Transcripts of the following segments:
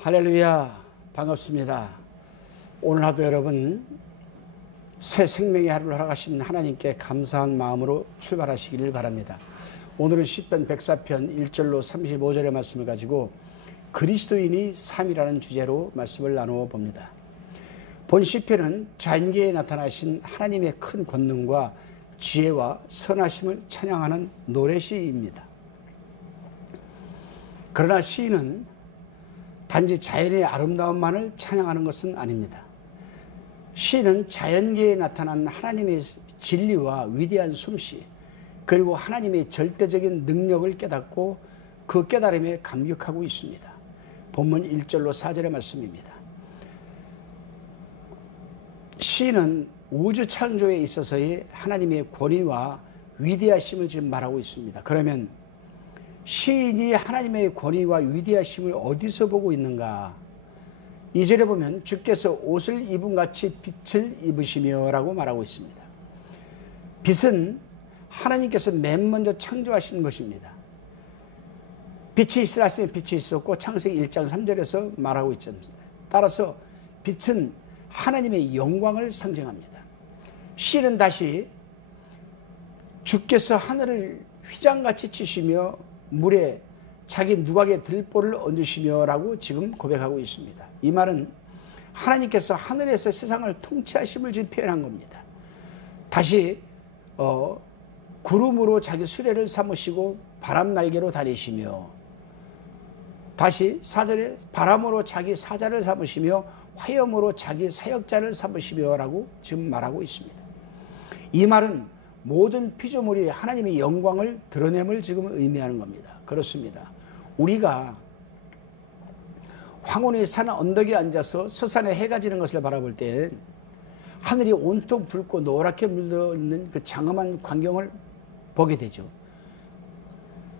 할렐루야, 반갑습니다. 오늘 하루 여러분 새 생명의 하루를 허락하신 하나님께 감사한 마음으로 출발하시기를 바랍니다. 오늘은 시편 104편 1절로 35절의 말씀을 가지고 그리스도인이 삶이라는 주제로 말씀을 나누어 봅니다. 본 시편은 자연계에 나타나신 하나님의 큰 권능과 지혜와 선하심을 찬양하는 노래시입니다. 그러나 시인은 단지 자연의 아름다움만을 찬양하는 것은 아닙니다. 시는 자연계에 나타난 하나님의 진리와 위대한 솜씨, 그리고 하나님의 절대적인 능력을 깨닫고 그 깨달음에 감격하고 있습니다. 본문 1절로 4절의 말씀입니다. 시는 우주 창조에 있어서의 하나님의 권위와 위대하심을 지금 말하고 있습니다. 그러면 시인이 하나님의 권위와 위대하심을 어디서 보고 있는가? 2절에 보면 주께서 옷을 입은 같이 빛을 입으시며 라고 말하고 있습니다. 빛은 하나님께서 맨 먼저 창조하신 것입니다. 빛이 있으라 하시면 빛이 있었고 창세기 1장 3절에서 말하고 있습니다. 따라서 빛은 하나님의 영광을 상징합니다. 시는 다시 주께서 하늘을 휘장같이 치시며 물에 자기 누각의 들보를 얹으시며 라고 지금 고백하고 있습니다. 이 말은 하나님께서 하늘에서 세상을 통치하심을 지금 표현한 겁니다. 다시 구름으로 자기 수레를 삼으시고 바람 날개로 다니시며, 다시 4절에 바람으로 자기 사자를 삼으시며 화염으로 자기 사역자를 삼으시며 라고 지금 말하고 있습니다. 이 말은 모든 피조물이 하나님의 영광을 드러냄을 지금 의미하는 겁니다. 그렇습니다. 우리가 황혼의 산 언덕에 앉아서 서산에 해가 지는 것을 바라볼 때 하늘이 온통 붉고 노랗게 물들어있는 그 장엄한 광경을 보게 되죠.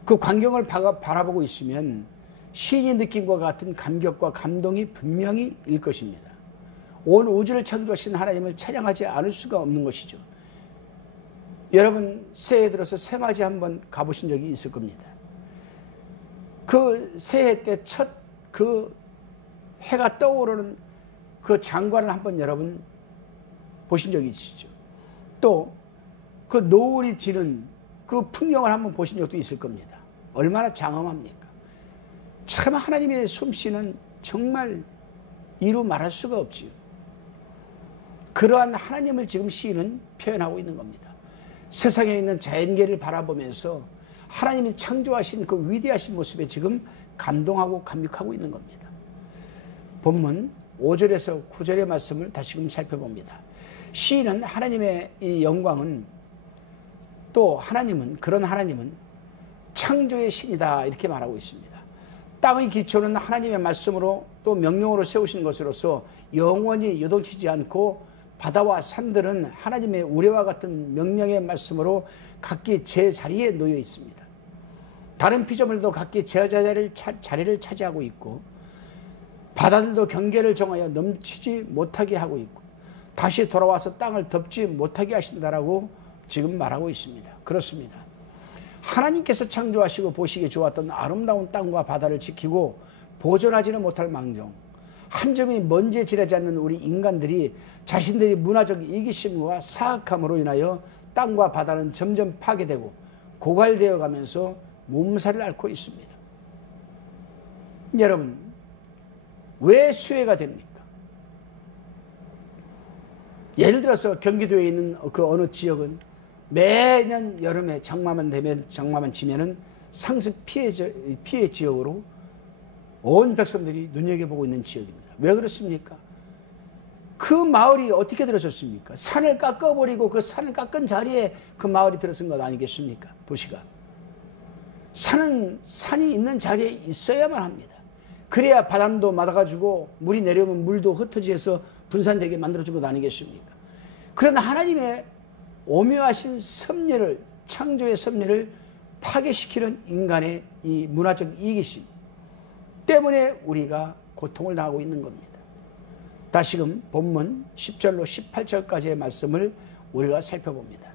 그 광경을 바라보고 있으면 시인이 느낀 것과 같은 감격과 감동이 분명히 일 것입니다. 온 우주를 창조하신 하나님을 찬양하지 않을 수가 없는 것이죠. 여러분 새해 들어서 새맞이 한번 가보신 적이 있을 겁니다. 그 새해 때 첫 그 해가 떠오르는 그 장관을 한번 여러분 보신 적이 있으시죠. 또 그 노을이 지는 그 풍경을 한번 보신 적도 있을 겁니다. 얼마나 장엄합니까? 참 하나님의 솜씨는 정말 이루 말할 수가 없지요. 그러한 하나님을 지금 시인은 표현하고 있는 겁니다. 세상에 있는 자연계를 바라보면서 하나님이 창조하신 그 위대하신 모습에 지금 감동하고 감격하고 있는 겁니다. 본문 5절에서 9절의 말씀을 다시금 살펴봅니다. 시인은 하나님의 이 영광은, 또 하나님은, 그런 하나님은 창조의 신이다 이렇게 말하고 있습니다. 땅의 기초는 하나님의 말씀으로 또 명령으로 세우신 것으로서 영원히 요동치지 않고, 바다와 산들은 하나님의 우레와 같은 명령의 말씀으로 각기 제 자리에 놓여 있습니다. 다른 피조물도 각기 제 자리를 차지하고 있고, 바다들도 경계를 정하여 넘치지 못하게 하고 있고, 다시 돌아와서 땅을 덮지 못하게 하신다라고 지금 말하고 있습니다. 그렇습니다. 하나님께서 창조하시고 보시기에 좋았던 아름다운 땅과 바다를 지키고 보존하지는 못할 망정, 한 점이 먼지에 지나지 않는 우리 인간들이 자신들이 문화적 이기심과 사악함으로 인하여 땅과 바다는 점점 파괴되고 고갈되어 가면서 몸살을 앓고 있습니다. 여러분, 왜 수해가 됩니까? 예를 들어서 경기도에 있는 그 어느 지역은 매년 여름에 장마만 치면은 상습 피해 지역으로 온 백성들이 눈여겨보고 있는 지역입니다. 왜 그렇습니까? 그 마을이 어떻게 들어섰습니까? 산을 깎아버리고 그 산을 깎은 자리에 그 마을이 들어선 것 아니겠습니까? 도시가. 산이 있는 자리에 있어야만 합니다. 그래야 바람도 맞아가지고 물이 내려오면 물도 흩어져서 분산되게 만들어준 것 아니겠습니까? 그러나 하나님의 오묘하신 섭리를, 창조의 섭리를 파괴시키는 인간의 이 문화적 이기심 때문에 우리가 고통을 당하고 있는 겁니다. 다시금 본문 10절로 18절까지의 말씀을 우리가 살펴봅니다.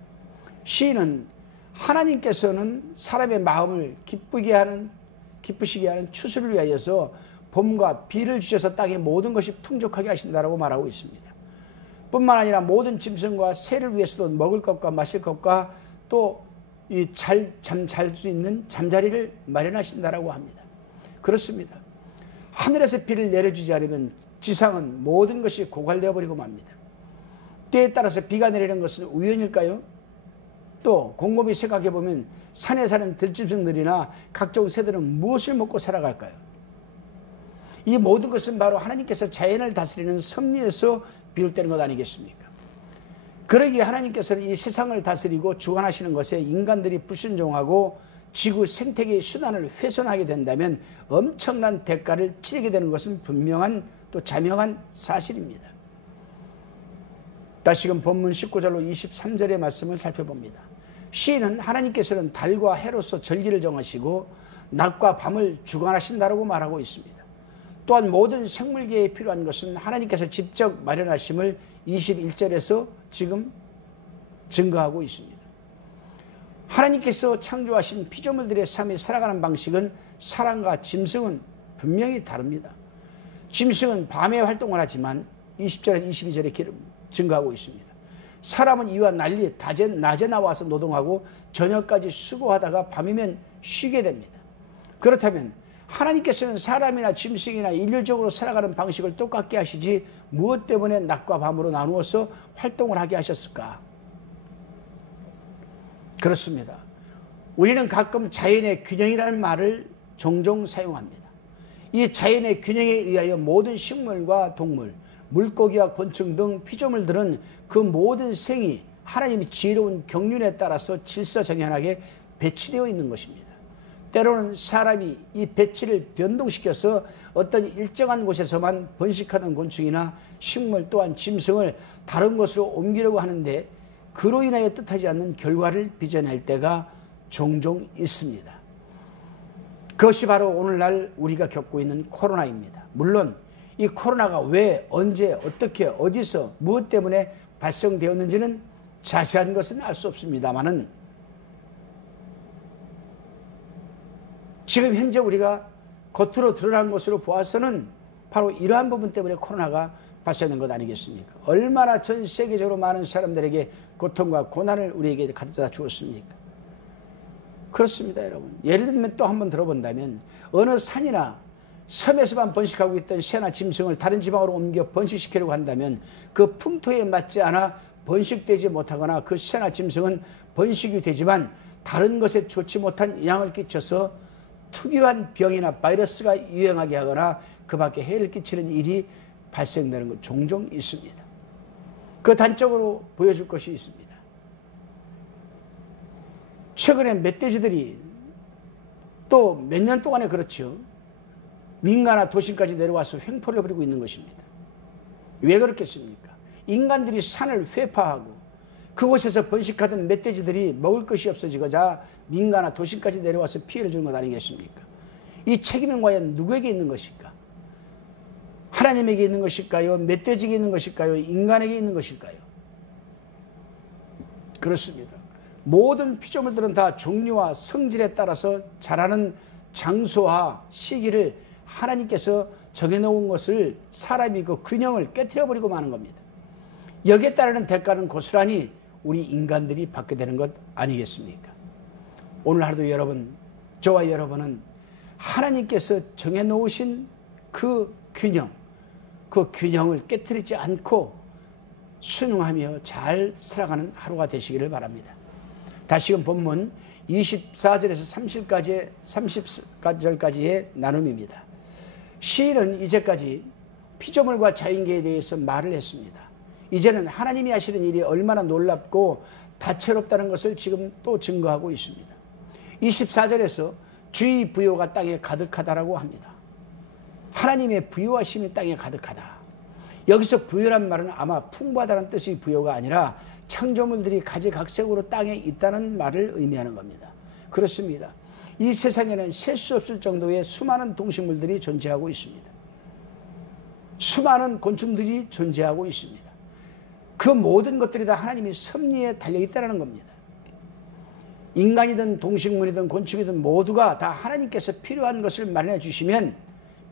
시인은 하나님께서는 사람의 마음을 기쁘시게 하는 추수를 위하여서 봄과 비를 주셔서 땅의 모든 것이 풍족하게 하신다라고 말하고 있습니다. 뿐만 아니라 모든 짐승과 새를 위해서도 먹을 것과 마실 것과 또 이 잠 잘 수 있는 잠자리를 마련하신다라고 합니다. 그렇습니다. 하늘에서 비를 내려주지 않으면 지상은 모든 것이 고갈되어 버리고 맙니다. 때에 따라서 비가 내리는 것은 우연일까요? 또 곰곰이 생각해 보면 산에 사는 들짐승들이나 각종 새들은 무엇을 먹고 살아갈까요? 이 모든 것은 바로 하나님께서 자연을 다스리는 섭리에서 비롯되는 것 아니겠습니까? 그러기에 하나님께서는 이 세상을 다스리고 주관하시는 것에 인간들이 불순종하고 지구 생태계의 순환을 훼손하게 된다면 엄청난 대가를 치르게 되는 것은 분명한 또 자명한 사실입니다. 다시금 본문 19절로 23절의 말씀을 살펴봅니다. 시인은 하나님께서는 달과 해로서 절기를 정하시고 낮과 밤을 주관하신다라고 말하고 있습니다. 또한 모든 생물계에 필요한 것은 하나님께서 직접 마련하심을 21절에서 지금 증거하고 있습니다. 하나님께서 창조하신 피조물들의 삶이 살아가는 방식은 사람과 짐승은 분명히 다릅니다. 짐승은 밤에 활동을 하지만 20절에서 22절에 증거하고 있습니다. 사람은 이와 달리 낮에 나와서 노동하고 저녁까지 수고하다가 밤이면 쉬게 됩니다. 그렇다면 하나님께서는 사람이나 짐승이나 일률적으로 살아가는 방식을 똑같게 하시지 무엇 때문에 낮과 밤으로 나누어서 활동을 하게 하셨을까? 그렇습니다. 우리는 가끔 자연의 균형이라는 말을 종종 사용합니다. 이 자연의 균형에 의하여 모든 식물과 동물, 물고기와 곤충 등 피조물들은 그 모든 생이 하나님의 지혜로운 경륜에 따라서 질서정연하게 배치되어 있는 것입니다. 때로는 사람이 이 배치를 변동시켜서 어떤 일정한 곳에서만 번식하는 곤충이나 식물 또한 짐승을 다른 곳으로 옮기려고 하는데 그로 인하여 뜻하지 않는 결과를 빚어낼 때가 종종 있습니다. 그것이 바로 오늘날 우리가 겪고 있는 코로나입니다. 물론 이 코로나가 왜, 언제, 어떻게, 어디서, 무엇 때문에 발생되었는지는 자세한 것은 알 수 없습니다만은 지금 현재 우리가 겉으로 드러난 것으로 보아서는 바로 이러한 부분 때문에 코로나가 발생된 것 아니겠습니까? 얼마나 전 세계적으로 많은 사람들에게 고통과 고난을 우리에게 가져다 주었습니까? 그렇습니다, 여러분. 예를 들면 또 한번 들어본다면 어느 산이나 섬에서만 번식하고 있던 새나 짐승을 다른 지방으로 옮겨 번식시키려고 한다면 그 풍토에 맞지 않아 번식되지 못하거나 그 새나 짐승은 번식이 되지만 다른 것에 좋지 못한 영향을 끼쳐서 특유한 병이나 바이러스가 유행하게 하거나 그 밖에 해를 끼치는 일이 발생되는 것 종종 있습니다. 그 단적으로 보여줄 것이 있습니다. 최근에 멧돼지들이 또 몇 년 동안에 그렇죠. 민가나 도심까지 내려와서 횡포를 벌이고 있는 것입니다. 왜 그렇겠습니까? 인간들이 산을 회파하고 그곳에서 번식하던 멧돼지들이 먹을 것이 없어지고자 민가나 도심까지 내려와서 피해를 주는 것 아니겠습니까? 이 책임은 과연 누구에게 있는 것일까? 하나님에게 있는 것일까요? 멧돼지에게 있는 것일까요? 인간에게 있는 것일까요? 그렇습니다. 모든 피조물들은 다 종류와 성질에 따라서 자라는 장소와 시기를 하나님께서 정해놓은 것을 사람이 그 균형을 깨트려버리고 마는 겁니다. 여기에 따르는 대가는 고스란히 우리 인간들이 받게 되는 것 아니겠습니까? 오늘 하루도 여러분, 저와 여러분은 하나님께서 정해놓으신 그 균형을 깨트리지 않고 순응하며 잘 살아가는 하루가 되시기를 바랍니다. 다시금 본문 24절에서 30절까지의 나눔입니다. 시인은 이제까지 피조물과 자연계에 대해서 말을 했습니다. 이제는 하나님이 하시는 일이 얼마나 놀랍고 다채롭다는 것을 지금 또 증거하고 있습니다. 24절에서 주의 부요가 땅에 가득하다라고 합니다. 하나님의 부요하심이 땅에 가득하다. 여기서 부요란 말은 아마 풍부하다는 뜻의 부요가 아니라 창조물들이 가지각색으로 땅에 있다는 말을 의미하는 겁니다. 그렇습니다. 이 세상에는 셀 수 없을 정도의 수많은 동식물들이 존재하고 있습니다. 수많은 곤충들이 존재하고 있습니다. 그 모든 것들이 다 하나님의 섭리에 달려있다는 겁니다. 인간이든 동식물이든 곤충이든 모두가 다 하나님께서 필요한 것을 마련해 주시면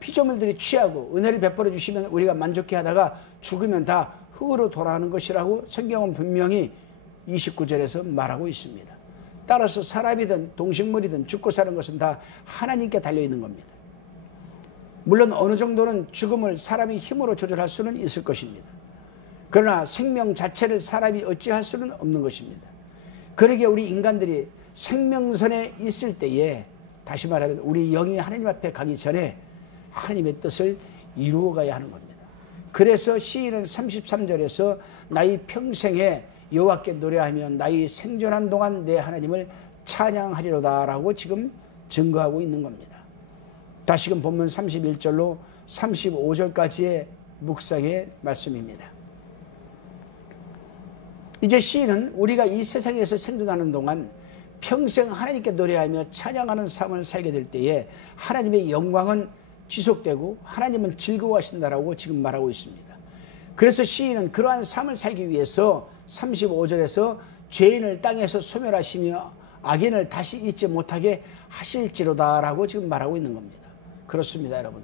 피조물들이 취하고 은혜를 베풀어 주시면 우리가 만족해 하다가 죽으면 다 흙으로 돌아가는 것이라고 성경은 분명히 29절에서 말하고 있습니다. 따라서 사람이든 동식물이든 죽고 사는 것은 다 하나님께 달려있는 겁니다. 물론 어느 정도는 죽음을 사람이 힘으로 조절할 수는 있을 것입니다. 그러나 생명 자체를 사람이 어찌할 수는 없는 것입니다. 그러기에 우리 인간들이 생명선에 있을 때에 다시 말하면 우리 영이 하나님 앞에 가기 전에 하나님의 뜻을 이루어가야 하는 겁니다. 그래서 시인은 33절에서 나의 평생에 여호와께 노래하며 나의 생존한 동안 내 하나님을 찬양하리로다 라고 지금 증거하고 있는 겁니다. 다시금 본문 31절로 35절까지의 묵상의 말씀입니다. 이제 시인은 우리가 이 세상에서 생존하는 동안 평생 하나님께 노래하며 찬양하는 삶을 살게 될 때에 하나님의 영광은 지속되고 하나님은 즐거워하신다라고 지금 말하고 있습니다. 그래서 시인은 그러한 삶을 살기 위해서 35절에서 죄인을 땅에서 소멸하시며 악인을 다시 잊지 못하게 하실지로다 라고 지금 말하고 있는 겁니다. 그렇습니다, 여러분.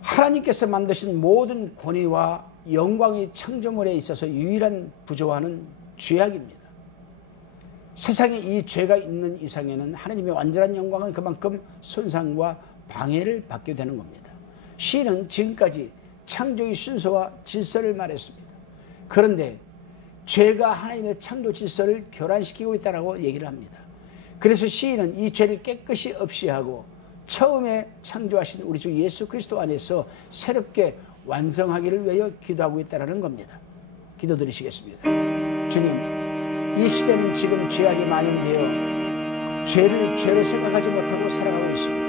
하나님께서 만드신 모든 권위와 영광이 창조물에 있어서 유일한 부조화는 죄악입니다. 세상에 이 죄가 있는 이상에는 하나님의 완전한 영광은 그만큼 손상과 방해를 받게 되는 겁니다. 시인은 지금까지 창조의 순서와 질서를 말했습니다. 그런데 죄가 하나님의 창조 질서를 교란시키고 있다고 얘기를 합니다. 그래서 시인은 이 죄를 깨끗이 없이하고 처음에 창조하신 우리 주 예수 그리스도 안에서 새롭게 완성하기를 위하여 기도하고 있다는 겁니다. 기도드리시겠습니다. 주님, 이 시대는 지금 죄악이 만연되어 죄를 죄로 생각하지 못하고 살아가고 있습니다.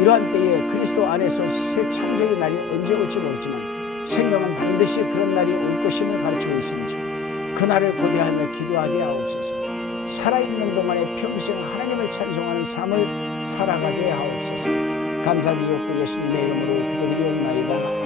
이러한 때에 그리스도 안에서 새 창조의 날이 언제 올지 모르지만 성경은 반드시 그런 날이 올 것임을 가르치고 있으니 그날을 고대하며 기도하게 하옵소서. 살아있는 동안에 평생 하나님을 찬송하는 삶을 살아가게 하옵소서. 감사드리옵고 예수님의 이름으로 기도드리옵나이다.